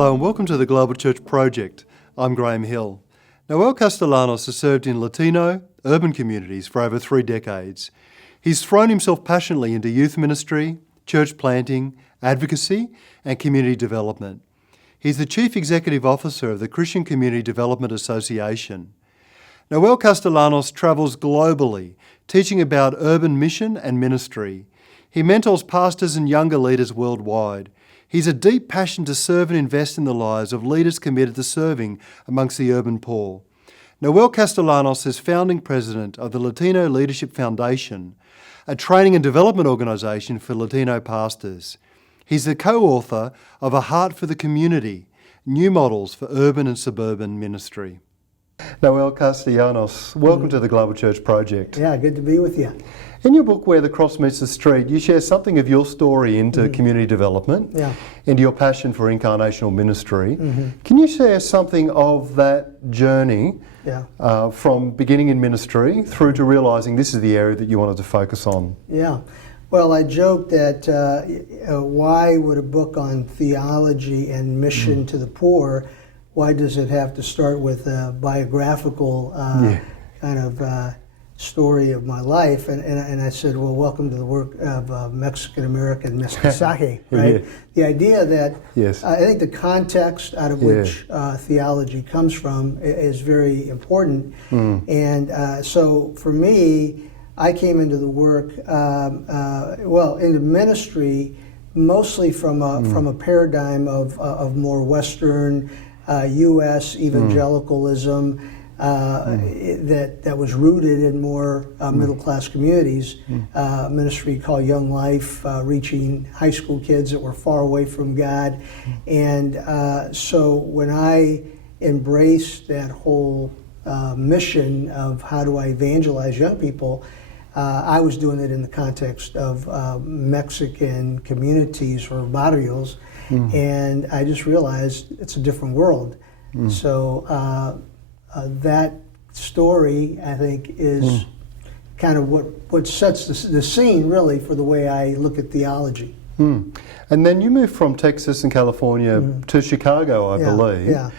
Hello and welcome to the Global Church Project. I'm Graham Hill. Noel Castellanos has served in Latino, urban communities for over 3 decades. He's thrown himself passionately into youth ministry, church planting, advocacy and community development. He's the Chief Executive Officer of the Christian Community Development Association. Noel Castellanos travels globally, teaching about urban mission and ministry. He mentors pastors and younger leaders worldwide. He's a deep passion to serve and invest in the lives of leaders committed to serving amongst the urban poor. Noel Castellanos is founding president of the Latino Leadership Foundation, a training and development organisation for Latino pastors. He's the co-author of A Heart for the Community, New Models for Urban and Suburban Ministry. Noel Castellanos, welcome to the Global Church Project. Yeah, good to be with you. In your book, Where the Cross Meets the Street, you share something of your story into community development, into your passion for incarnational ministry. Can you share something of that journey from beginning in ministry through to realising this is the area that you wanted to focus on? Yeah. Well, I joke that why would a book on theology and mission to the poor, why does it have to start with a biographical kind of story of my life? And I said, well, welcome to the work of Mexican-American mestizaje, right? The idea that I think the context out of which theology comes from is very important. And so for me, I came into the work, into ministry, mostly from a paradigm of more Western U.S. evangelicalism that was rooted in more middle-class communities. Ministry called Young Life, reaching high school kids that were far away from God. And so when I embraced that whole mission of how do I evangelize young people, I was doing it in the context of Mexican communities or barrios, and I just realized it's a different world. So that story, I think, is kind of what sets the scene, really, for the way I look at theology. And then you moved from Texas and California to Chicago, I believe. Yeah.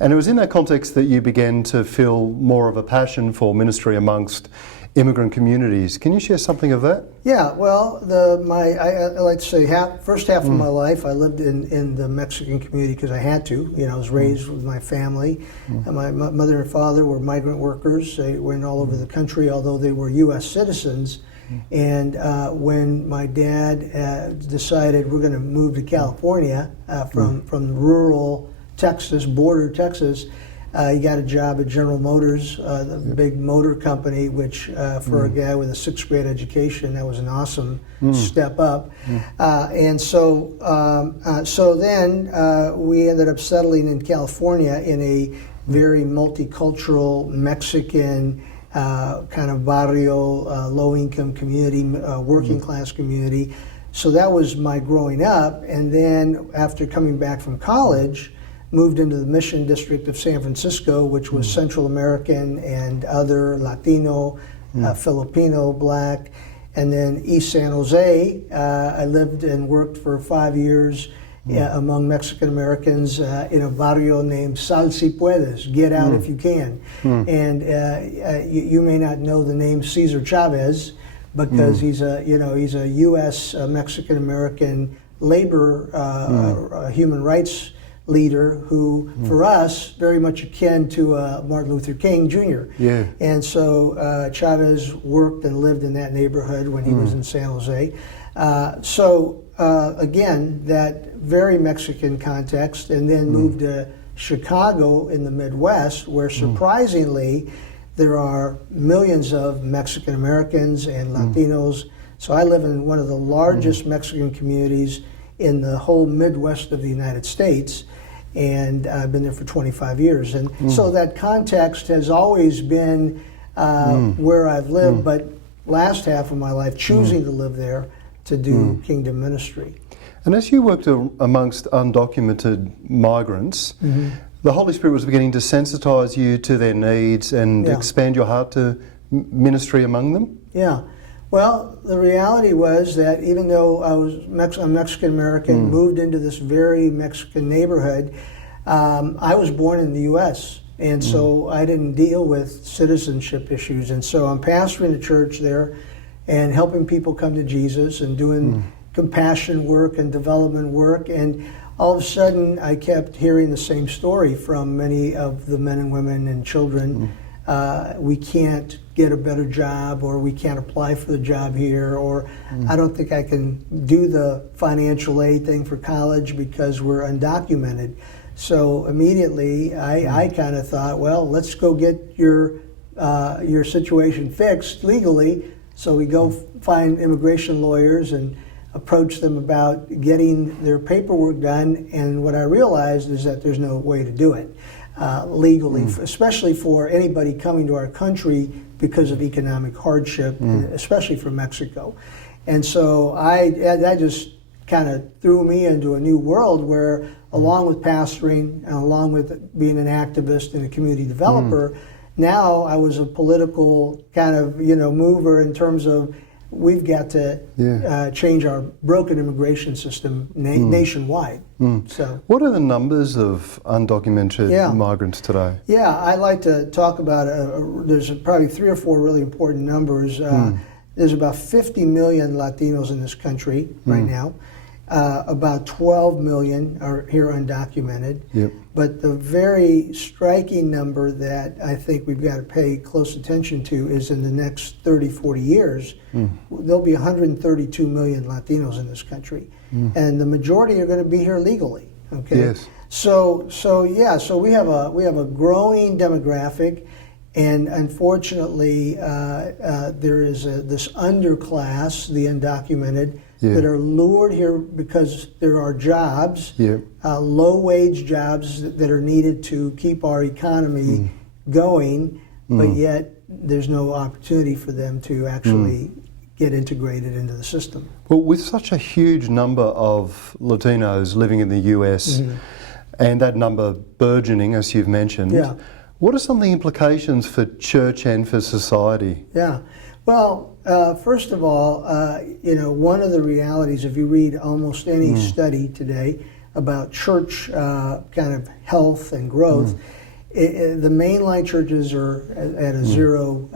And it was in that context that you began to feel more of a passion for ministry amongst immigrant communities. Can you share something of that? Yeah, well, I like to say first half of my life I lived in the Mexican community because I had to. You know, I was raised with my family. And my mother and father were migrant workers. They went all over the country, although they were U.S. citizens. And when my dad decided we're going to move to California from rural Texas, border Texas, he got a job at General Motors, the big motor company, which for a guy with a 6th grade education, that was an awesome step up. And so then we ended up settling in California in a very multicultural Mexican kind of barrio, low-income community, working-class community. So that was my growing up. And then after coming back from college, moved into the Mission District of San Francisco, which was Central American and other Latino, Filipino, Black, and then East San Jose. I lived and worked for 5 years among Mexican Americans in a barrio named Sal Si Puedes, get out if you can. And you may not know the name Cesar Chavez because he's a U.S. Mexican American labor human rights leader who, for us, very much akin to Martin Luther King Jr. And so Chavez worked and lived in that neighborhood when he was in San Jose. Again, that very Mexican context, and then moved to Chicago in the Midwest, where surprisingly there are millions of Mexican Americans and Latinos. So I live in one of the largest Mexican communities in the whole Midwest of the United States, and I've been there for 25 years. And so that context has always been where I've lived, but last half of my life choosing to live there to do kingdom ministry. And as you worked amongst undocumented migrants, the Holy Spirit was beginning to sensitize you to their needs and expand your heart to ministry among them? Yeah. Well, the reality was that even though I was a Mexican American, moved into this very Mexican neighborhood, I was born in the U.S., and so I didn't deal with citizenship issues. And so I'm pastoring a church there and helping people come to Jesus and doing compassion work and development work. And all of a sudden, I kept hearing the same story from many of the men and women and children. We can't get a better job, or we can't apply for the job here, or I don't think I can do the financial aid thing for college because we're undocumented. So immediately I kind of thought, well, let's go get your situation fixed legally. So we go find immigration lawyers and approach them about getting their paperwork done, and what I realized is that there's no way to do it legally, especially for anybody coming to our country because of economic hardship, especially from Mexico. And so that just kind of threw me into a new world where, along with pastoring and along with being an activist and a community developer, now I was a political kind of mover in terms of we've got to change our broken immigration system nationwide. So, what are the numbers of undocumented migrants today? Yeah, I like to talk about, there's probably 3 or 4 really important numbers. There's about 50 million Latinos in this country right now. About 12 million are here undocumented. Yep. But the very striking number that I think we've got to pay close attention to is in the next 30, 40 years, there'll be 132 million Latinos in this country. And the majority are going to be here legally. Okay. Yes. So we have a growing demographic, and unfortunately there is this underclass, the undocumented, that are lured here because there are jobs, low-wage jobs that are needed to keep our economy going, but yet there's no opportunity for them to actually get integrated into the system. Well, with such a huge number of Latinos living in the US, and that number burgeoning, as you've mentioned, what are some of the implications for church and for society? Yeah. Well, first of all, one of the realities, if you read almost any study today about church kind of health and growth, the mainline churches are at a zero,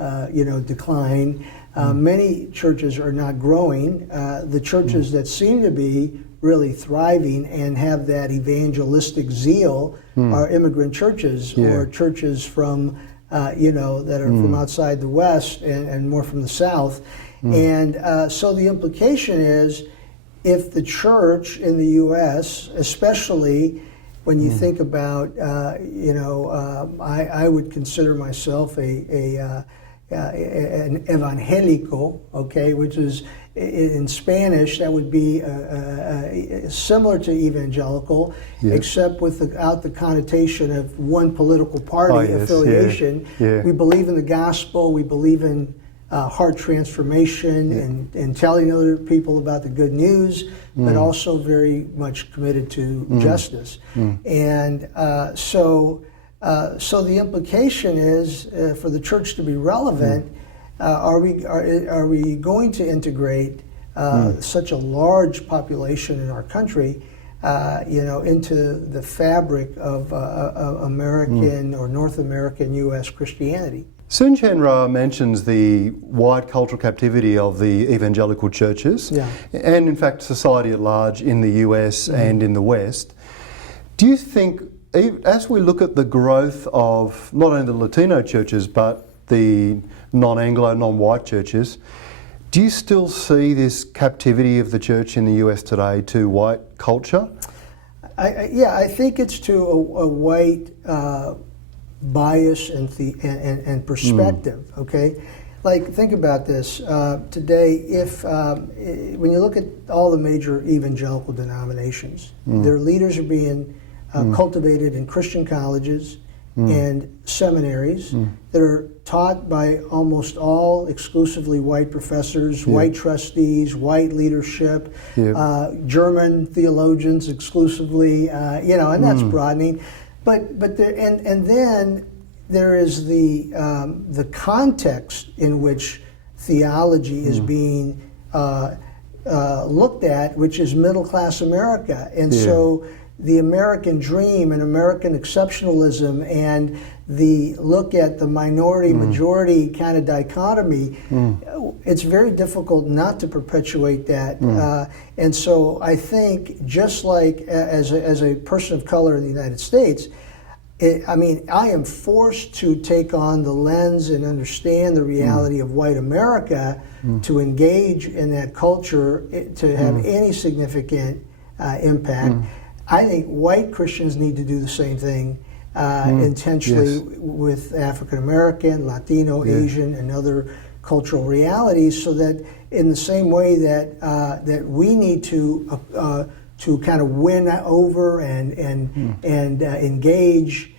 decline. Many churches are not growing. The churches that seem to be really thriving and have that evangelistic zeal are immigrant churches or churches from that are from outside the West and more from the South. And so the implication is, if the church in the U.S., especially when you think about, I would consider myself an evangelico, okay, which is, in Spanish, that would be similar to evangelical, except without the connotation of one political party affiliation. We believe in the gospel, we believe in heart transformation and telling other people about the good news, but also very much committed to justice. And so the implication is, for the church to be relevant, are we going to integrate such a large population in our country, into the fabric of American or North American U.S. Christianity? Sun Chen Ra mentions the wide cultural captivity of the evangelical churches, and in fact society at large in the US and in the West. Do you think, as we look at the growth of not only the Latino churches but the non-Anglo, non-white churches, do you still see this captivity of the church in the US today to white culture? I think it's to a white bias and perspective. Okay, like, think about this today. If when you look at all the major evangelical denominations, their leaders are being cultivated in Christian colleges and seminaries that are taught by almost all exclusively white professors, white trustees, white leadership, German theologians exclusively, and that's broadening. But then there is the context in which theology is being looked at, which is middle-class America. And so the American dream and American exceptionalism and the look at the minority-majority kind of dichotomy, it's very difficult not to perpetuate that. And so I think just like as a person of color in the United States, I am forced to take on the lens and understand the reality of white America to engage in that culture, to have any significant impact. I think white Christians need to do the same thing intentionally with African American, Latino, Asian, and other cultural realities, so that in the same way that that we need to kind of win over and engage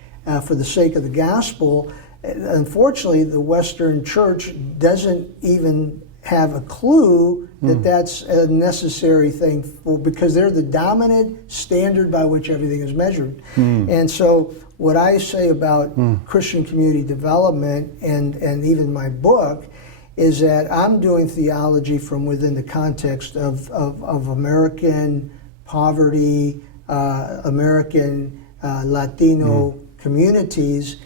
for the sake of the gospel. Unfortunately, the Western church doesn't even have a clue that that's a necessary thing because they're the dominant standard by which everything is measured. And so what I say about Christian community development and even my book is that I'm doing theology from within the context of American poverty, American Latino communities,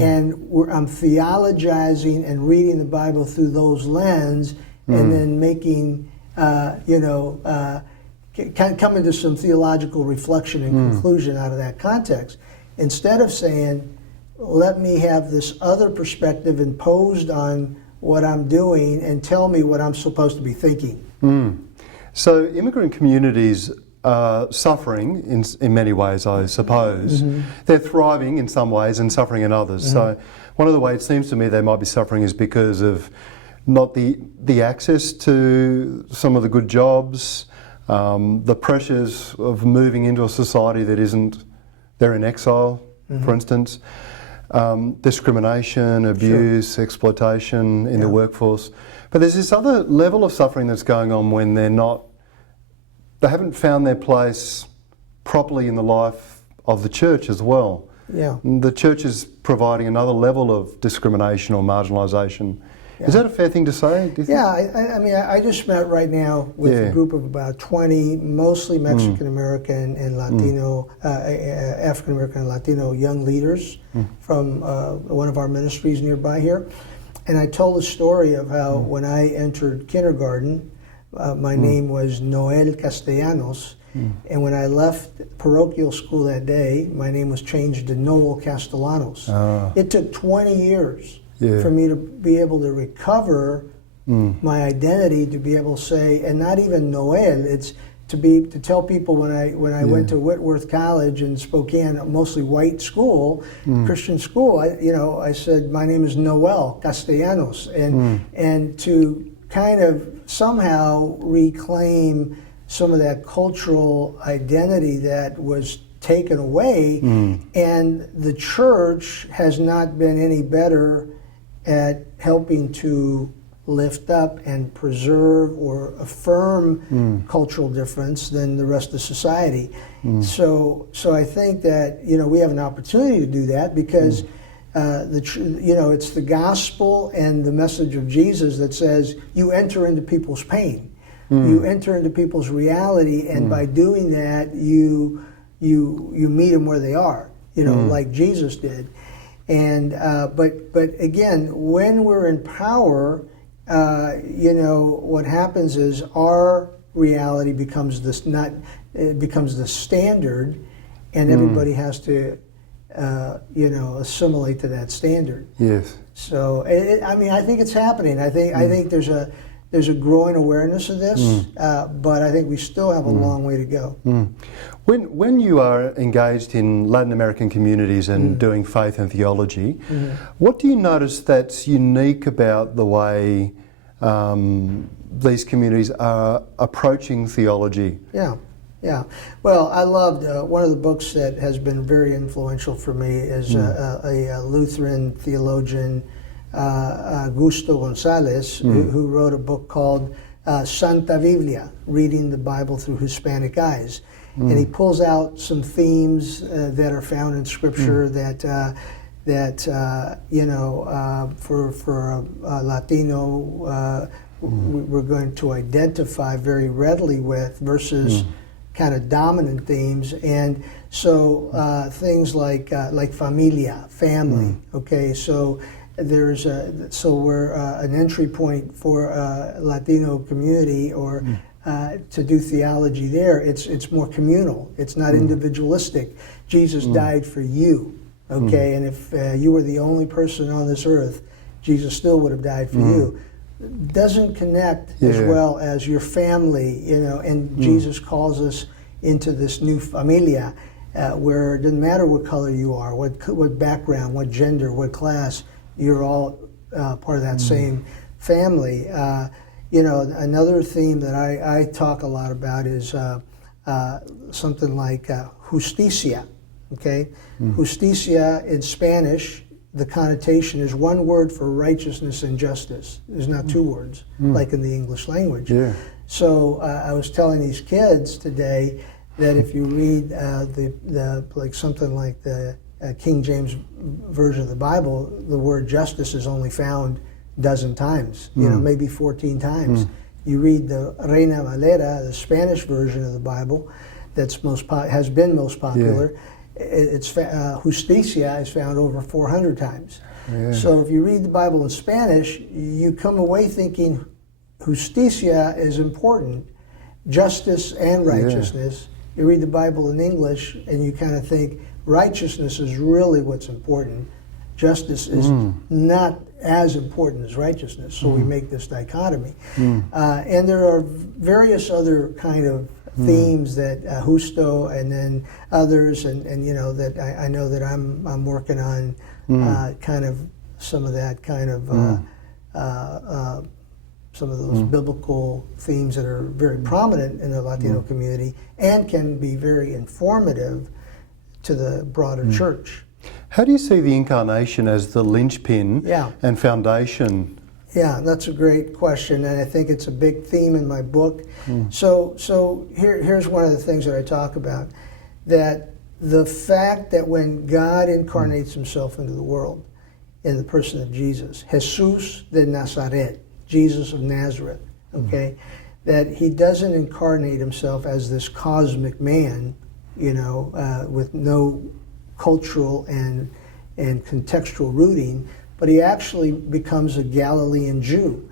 and I'm theologizing and reading the Bible through those lens, and then making, coming to some theological reflection and conclusion out of that context. Instead of saying, let me have this other perspective imposed on what I'm doing and tell me what I'm supposed to be thinking. So immigrant communities are suffering in many ways, I suppose. They're thriving in some ways and suffering in others. So one of the ways it seems to me they might be suffering is because of not the access to some of the good jobs, the pressures of moving into a society that isn't, they're in exile, for instance, discrimination, abuse, exploitation in the workforce. But there's this other level of suffering that's going on when they haven't found their place properly in the life of the church as well. The church is providing another level of discrimination or marginalisation. Is that a fair thing to say, do you think? I just met right now with a group of about 20, mostly Mexican American and Latino, African American and Latino young leaders from one of our ministries nearby here. And I told the story of how when I entered kindergarten, my name was Noel Castellanos, and when I left parochial school that day, my name was changed to Noel Castellanos. It took 20 years for me to be able to recover my identity, to be able to say, and not even Noel, it's to tell people when I went to Whitworth College in Spokane, a mostly white school, Christian school, I said, my name is Noel Castellanos, and to kind of somehow reclaim some of that cultural identity that was taken away, and the church has not been any better at helping to lift up and preserve or affirm cultural difference than the rest of society. So I think that we have an opportunity to do that because it's the gospel and the message of Jesus that says you enter into people's pain, you enter into people's reality, and by doing that you meet them where they are, like Jesus did. And but again, when we're in power, what happens is our reality becomes becomes the standard, and everybody has to assimilate to that standard. Yes. So I think it's happening. I think there's a growing awareness of this, but I think we still have a long way to go. When you are engaged in Latin American communities and doing faith and theology, what do you notice that's unique about the way these communities are approaching theology? Yeah. Well, I loved one of the books that has been very influential for me is a Lutheran theologian, Augusto Gonzalez, who wrote a book called Santa Biblia, Reading the Bible Through Hispanic Eyes. And he pulls out some themes that are found in Scripture that that for a Latino, we're going to identify very readily with versus kind of dominant themes. And so things like familia, family. Okay, so there's we're an entry point for a Latino community or to do theology there. It's more communal. It's not individualistic. Jesus died for you. Okay, and if you were the only person on this earth, Jesus still would have died for you. Doesn't connect as well as your family, and Jesus calls us into this new familia, where it doesn't matter what color you are, what background, what gender, what class, you're all part of that same family. Another theme that I talk a lot about is something like justicia. Okay, justicia in Spanish, the connotation is one word for righteousness and justice. There's not two words, like in the English language. Yeah. So I was telling these kids today that if you read the like something like the King James version of the Bible, the word justice is only found a dozen times, maybe 14 times. You read the Reina Valera, the Spanish version of the Bible, that's has been most popular. Justicia is found over 400 times. Yeah. So if you read the Bible in Spanish, you come away thinking justicia is important, justice and righteousness. You read the Bible in English and you kind of think righteousness is really what's important. Justice is not as important as righteousness, so we make this dichotomy. And there are various other kind of themes that Justo and then others, and that I know that I'm working on kind of some of that kind of some of those biblical themes that are very prominent in the Latino community and can be very informative to the broader church. How do you see the Incarnation as the linchpin and foundation? Yeah, that's a great question, and I think it's a big theme in my book. So here's one of the things that I talk about, that the fact that when God incarnates himself into the world in the person of Jesus, Jesus de Nazaret, Jesus of Nazareth, okay, that he doesn't incarnate himself as this cosmic man, with no cultural and contextual rooting, but he actually becomes a Galilean Jew.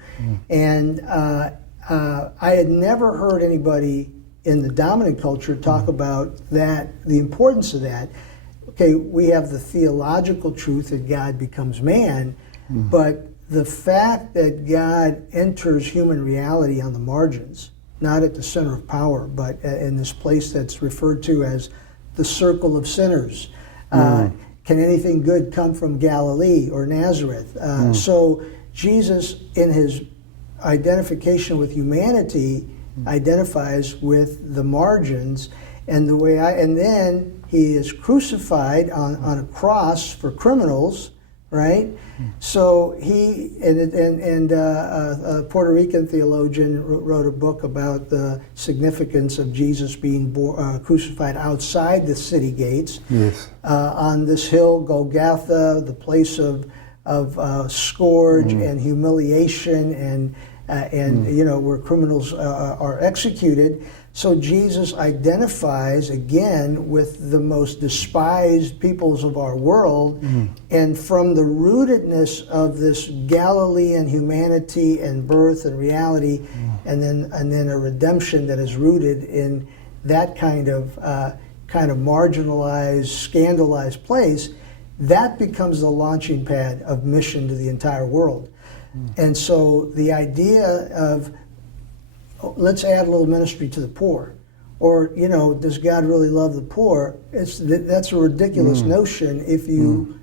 And I had never heard anybody in the dominant culture talk about that, the importance of that. Okay, we have the theological truth that God becomes man, but the fact that God enters human reality on the margins, not at the center of power, but in this place that's referred to as the circle of sinners. Can anything good come from Galilee or Nazareth? So Jesus, in his identification with humanity, identifies with the margins, and then he is crucified on a cross for criminals, right? So a Puerto Rican theologian wrote a book about the significance of Jesus being crucified outside the city gates, on this hill, Golgotha, the place of scourge and humiliation, and where criminals are executed. So Jesus identifies again with the most despised peoples of our world, and from the rootedness of this Galilean humanity and birth and reality, and then a redemption that is rooted in that kind of marginalized, scandalized place, that becomes the launching pad of mission to the entire world. And so the idea of, let's add a little ministry to the poor, or does God really love the poor? That's a ridiculous notion if you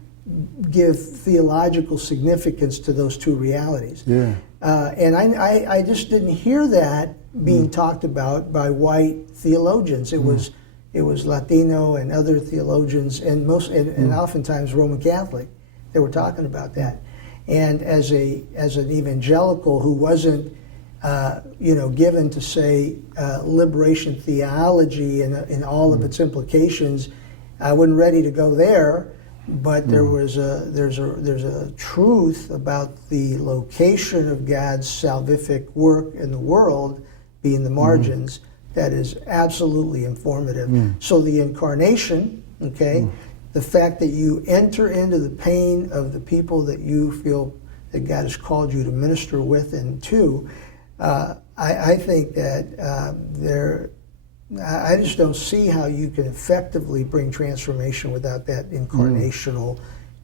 give theological significance to those two realities. And I just didn't hear that being talked about by white theologians. It was Latino and other theologians, and oftentimes Roman Catholic. They were talking about that. And as an evangelical who wasn't given to say liberation theology and all of its implications, I wasn't ready to go there. but there's a truth about the location of God's salvific work in the world, being the margins, that is absolutely informative. So the incarnation, okay, the fact that you enter into the pain of the people that you feel that God has called you to minister with and to, I think that I just don't see how you can effectively bring transformation without that incarnational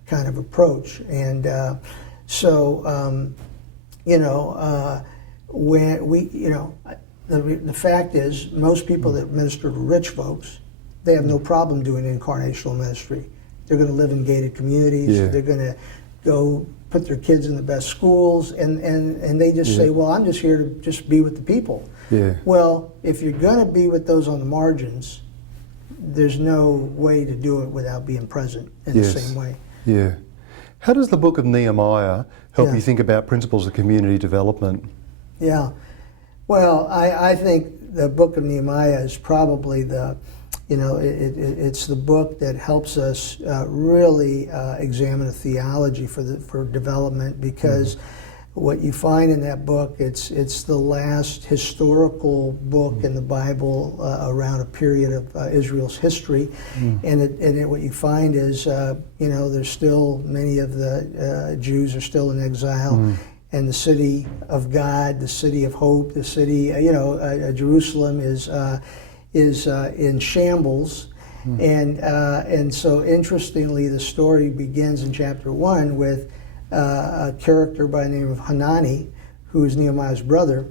kind of approach. And when the fact is, most people that minister to rich folks, they have no problem doing incarnational ministry. They're going to live in gated communities. They're going to go put their kids in the best schools, and they just say, well, I'm just here to just be with the people. Well, if you're going to be with those on the margins, there's no way to do it without being present in the same way. How does the book of Nehemiah help you think about principles of community development? Well, I think the book of Nehemiah is probably it's the book that helps us really examine a theology for development, because what you find in that book, it's the last historical book in the Bible around a period of Israel's history, and what you find is there's still many of the Jews are still in exile. And the city of God, the city of hope, the city, Jerusalem is in shambles. And so interestingly, the story begins in chapter 1 with a character by the name of Hanani, who is Nehemiah's brother.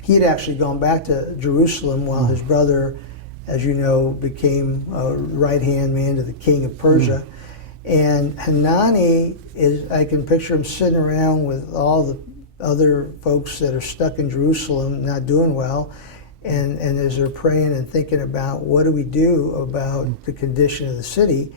He had actually gone back to Jerusalem while his brother, as you know, became a right-hand man to the king of Persia. And Hanani I can picture him sitting around with all the other folks that are stuck in Jerusalem, not doing well, and as they're praying and thinking about what do we do about the condition of the city,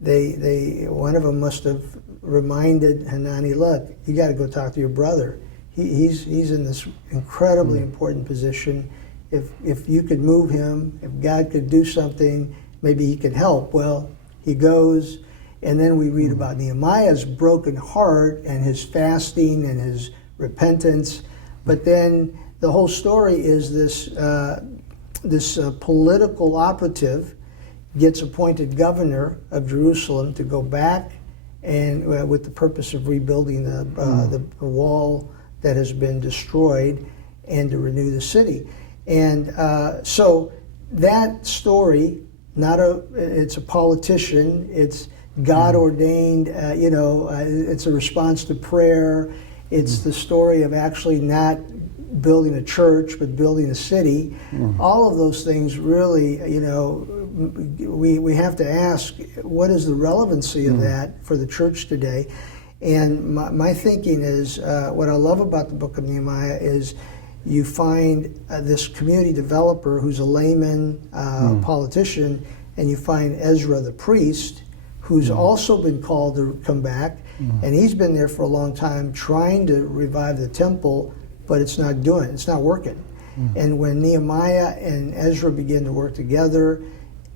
one of them must have reminded Hanani, look, you got to go talk to your brother. He's in this incredibly important position. If you could move him, if God could do something, maybe he could help. Well, he goes. And then we read about Nehemiah's broken heart and his fasting and his repentance. But then the whole story is this political operative gets appointed governor of Jerusalem to go back and with the purpose of rebuilding the wall that has been destroyed and to renew the city. And so that story, it's a politician, it's God ordained, it's a response to prayer. It's the story of actually not building a church, but building a city. All of those things really, we have to ask, what is the relevancy of that for the church today? And my thinking is, what I love about the book of Nehemiah is you find this community developer who's a layman, politician, and you find Ezra the priest, who's also been called to come back, and he's been there for a long time trying to revive the temple, but it's not working. And when Nehemiah and Ezra begin to work together,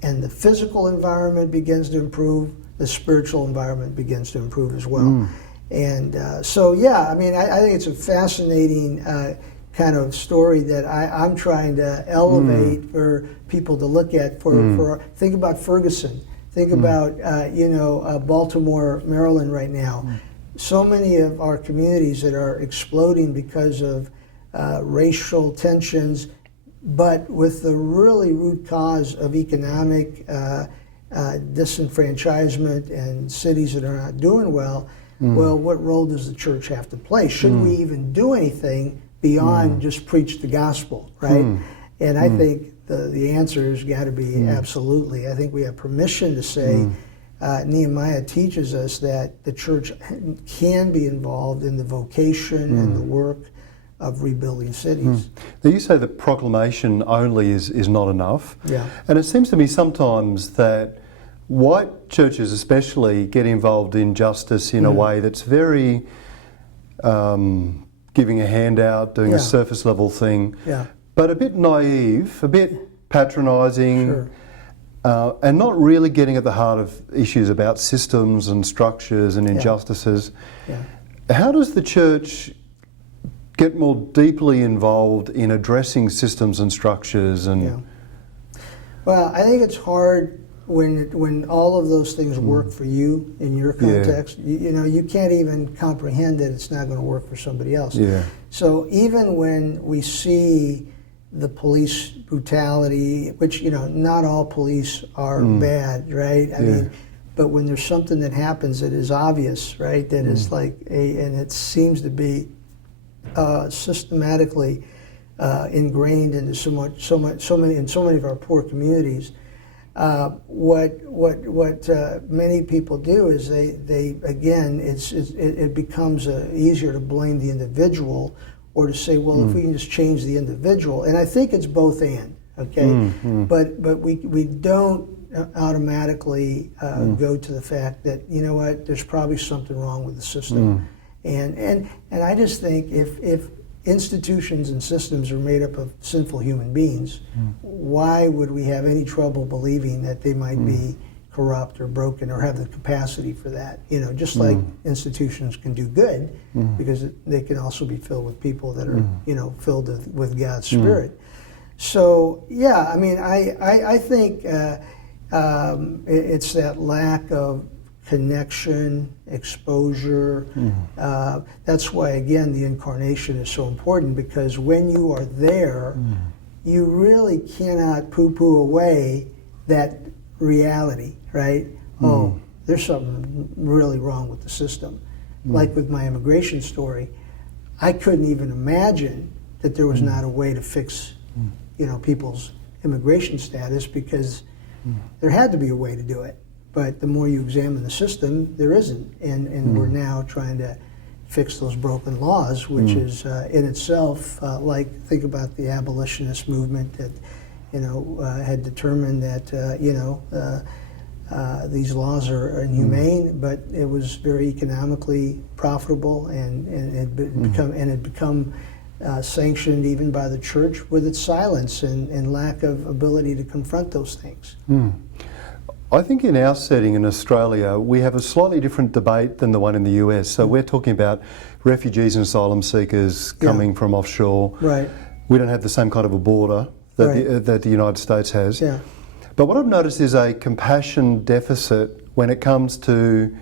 and the physical environment begins to improve, the spiritual environment begins to improve as well. And I think it's a fascinating kind of story that I'm trying to elevate for people to look at. Think about Ferguson. Think about, Baltimore, Maryland right now. So many of our communities that are exploding because of racial tensions, but with the really root cause of economic disenfranchisement and cities that are not doing well. Well, what role does the church have to play? Should we even do anything beyond just preach the gospel, right? And I think the answer has got to be absolutely. I think we have permission to say Nehemiah teaches us that the church can be involved in the vocation and the work of rebuilding cities. Now you say that proclamation only is not enough. And it seems to me sometimes that white churches especially get involved in justice in a way that's very giving a handout, doing a surface level thing, but a bit naive, a bit patronising. and not really getting at the heart of issues about systems and structures and injustices. Yeah. How does the church get more deeply involved in addressing systems and structures? And Well, I think it's hard when all of those things work for you in your context. You know, you can't even comprehend that it's not going to work for somebody else. Yeah. So even when we see the police brutality, which, you know, not all police are bad, right? I mean, but when there's something that happens that is obvious, right, that is like and it seems to be systematically ingrained into so many of our poor communities. What many people do is they again it becomes easier to blame the individual, or to say, well, if we can just change the individual. And I think it's both and, okay? But we don't automatically go to the fact that, you know what, there's probably something wrong with the system. And I just think if institutions and systems are made up of sinful human beings, why would we have any trouble believing that they might be corrupt or broken or have the capacity for that? You know, just like institutions can do good, because they can also be filled with people that are, you know, filled with God's Spirit. So, yeah, I mean, I think it's that lack of connection, exposure. That's why, again, the Incarnation is so important, because when you are there, you really cannot poo-poo away that reality, right? Oh, there's something really wrong with the system. Like with my immigration story, I couldn't even imagine that there was not a way to fix, you know, people's immigration status, because there had to be a way to do it. But the more you examine the system, there isn't. And we're now trying to fix those broken laws, which is in itself, like, think about the abolitionist movement that, you know, had determined that, you know, these laws are inhumane, but it was very economically profitable, and it had become sanctioned even by the church with its silence and lack of ability to confront those things. I think in our setting in Australia, we have a slightly different debate than the one in the US. So we're talking about refugees and asylum seekers coming from offshore. Right. We don't have the same kind of a border that, that the United States has. Yeah. But what I've noticed is a compassion deficit when it comes to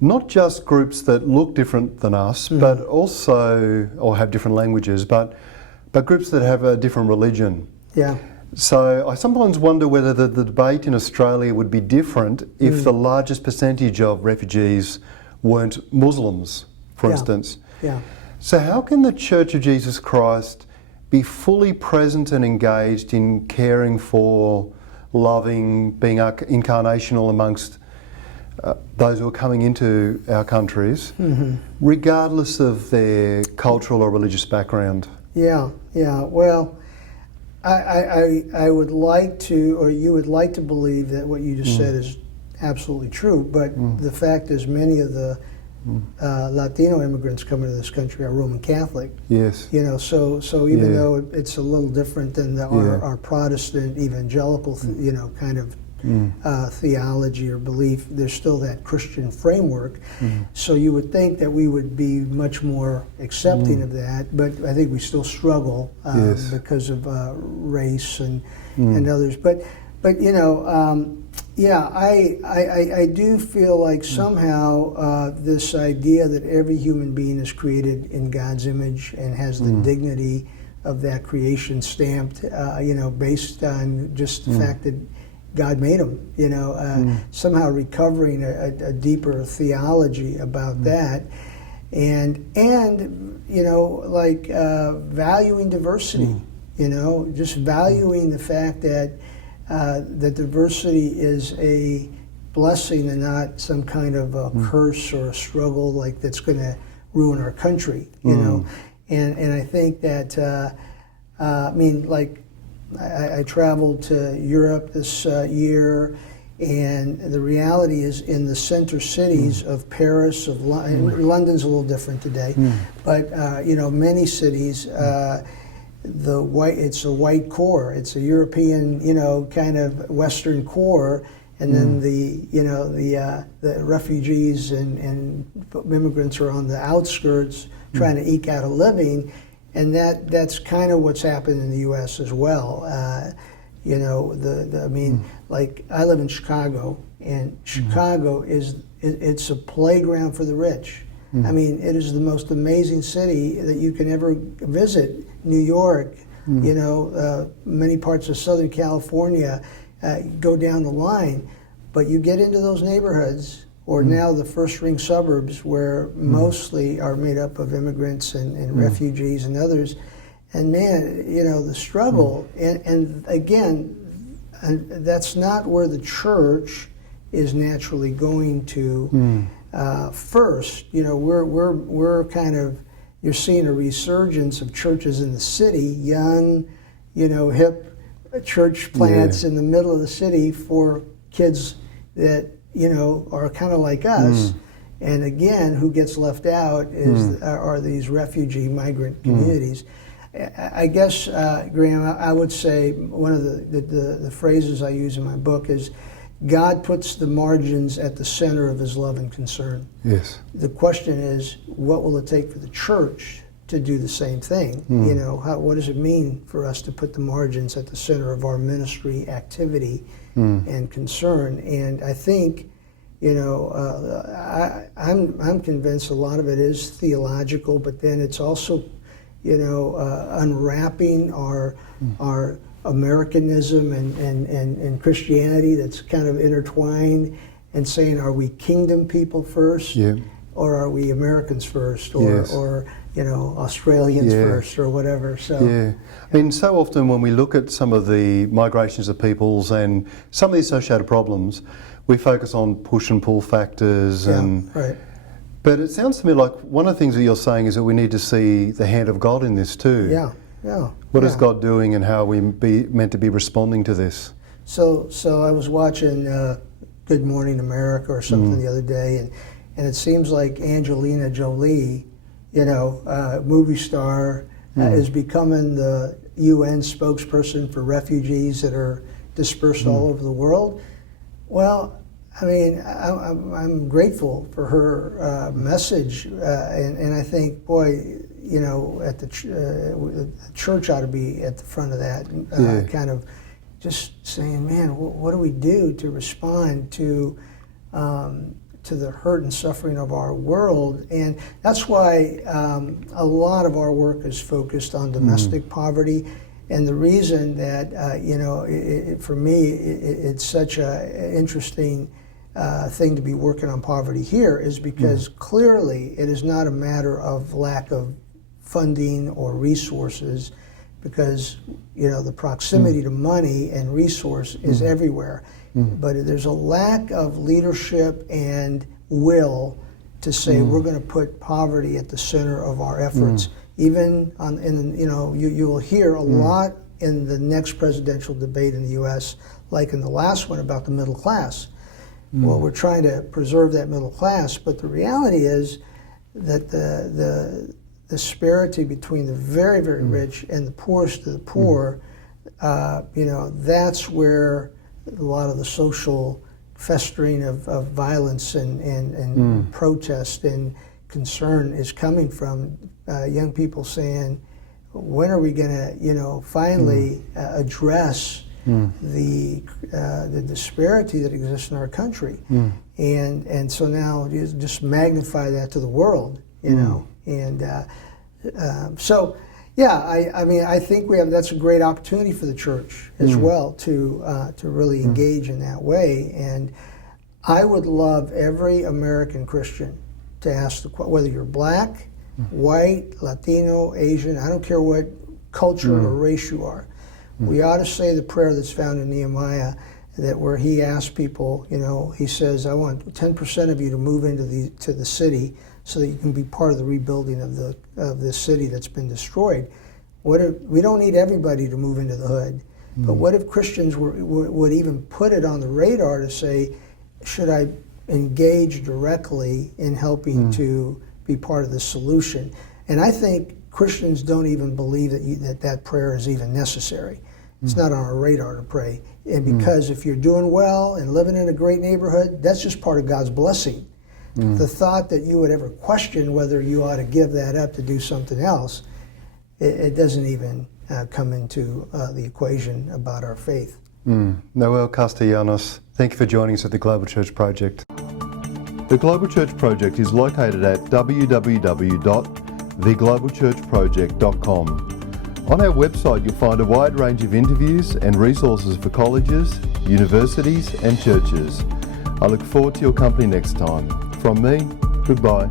not just groups that look different than us, but also, or have different languages, but groups that have a different religion. Yeah. So I sometimes wonder whether the debate in Australia would be different if the largest percentage of refugees weren't Muslims, for instance. Yeah. So how can the Church of Jesus Christ be fully present and engaged in caring for, loving, being incarnational amongst those who are coming into our countries, regardless of their cultural or religious background? Yeah. Well, I would like to, or you would like to believe that what you just said is absolutely true, but the fact is many of the Latino immigrants coming to this country are Roman Catholic. Yes. You know, so even though it's a little different than our Protestant evangelical, you know, kind of theology or belief, there's still that Christian framework. So you would think that we would be much more accepting of that, but I think we still struggle because of race and others. But you know, yeah, I do feel like somehow this idea that every human being is created in God's image and has the dignity of that creation stamped, you know, based on just the fact that God made them, you know, somehow recovering a deeper theology about that, and you know, like valuing diversity, you know, just valuing the fact that that diversity is a blessing and not some kind of a curse or a struggle like that's going to ruin our country, you know, and I think that I mean, like, I traveled to Europe this year, and the reality is in the center cities of Paris, of London's a little different today, but you know, many cities, it's a white core. It's a European, kind of Western core, and then the refugees and immigrants are on the outskirts trying to eke out a living, and that's kind of what's happened in the U.S. as well. Like I live in Chicago, and Chicago it's a playground for the rich. I mean, it is the most amazing city that you can ever visit. New York, many parts of Southern California, go down the line. But you get into those neighborhoods, or now the first ring suburbs, where mostly are made up of immigrants and refugees and others. And man, the struggle, and again, that's not where the church is naturally going to first. We're kind of, you're seeing a resurgence of churches in the city, young, hip church plants in the middle of the city for kids that, are kind of like us. And again, who gets left out are these refugee migrant communities. I guess, Graham, I would say one of the phrases I use in my book is, God puts the margins at the center of his love and concern. Yes. The question is, what will it take for the church to do the same thing? What does it mean for us to put the margins at the center of our ministry activity and concern? And I think, I'm convinced a lot of it is theological, but then it's also, unwrapping our Americanism and Christianity that's kind of intertwined, and saying, are we kingdom people first, or are we Americans first, or Australians first, or whatever? So I mean, so often when we look at some of the migrations of peoples and some of the associated problems, we focus on push and pull factors, but it sounds to me like one of the things that you're saying is that we need to see the hand of God in this too. What is God doing, and how are we meant to be responding to this? So I was watching Good Morning America or something the other day, and it seems like Angelina Jolie, movie star, is becoming the UN spokesperson for refugees that are dispersed all over the world. Well, I mean, I'm grateful for her message, and I think, boy, at the church ought to be at the front of that, kind of just saying, man, what do we do to respond to the hurt and suffering of our world? And that's why a lot of our work is focused on domestic poverty. And the reason that, for me, it's such an interesting thing to be working on poverty here is because clearly it is not a matter of lack of funding or resources, because the proximity to money and resource is everywhere. But there's a lack of leadership and will to say we're going to put poverty at the center of our efforts. Even you will hear a lot in the next presidential debate in the U.S., like in the last one about the middle class. Well, we're trying to preserve that middle class, but the reality is that the disparity between the very, very rich and the poorest of the poor, that's where a lot of the social festering of violence and protest and concern is coming from. Young people saying, when are we going to, finally address the disparity that exists in our country? And so now you just magnify that to the world, and I think that's a great opportunity for the church as well to really engage in that way. And I would love every American Christian to ask whether you're black, white, Latino, Asian, I don't care what culture or race you are. We ought to say the prayer that's found in Nehemiah, that where he asks people, he says, I want 10% of you to move into the city so that you can be part of the rebuilding of this city that's been destroyed. We don't need everybody to move into the hood, but what if Christians would even put it on the radar to say, should I engage directly in helping to be part of the solution? And I think Christians don't even believe that prayer is even necessary. It's not on our radar to pray. And because if you're doing well and living in a great neighborhood, that's just part of God's blessing. The thought that you would ever question whether you ought to give that up to do something else, it doesn't even come into the equation about our faith. Noel Castellanos, thank you for joining us at the Global Church Project. The Global Church Project is located at www.theglobalchurchproject.com. On our website you'll find a wide range of interviews and resources for colleges, universities and churches. I look forward to your company next time. From me, goodbye.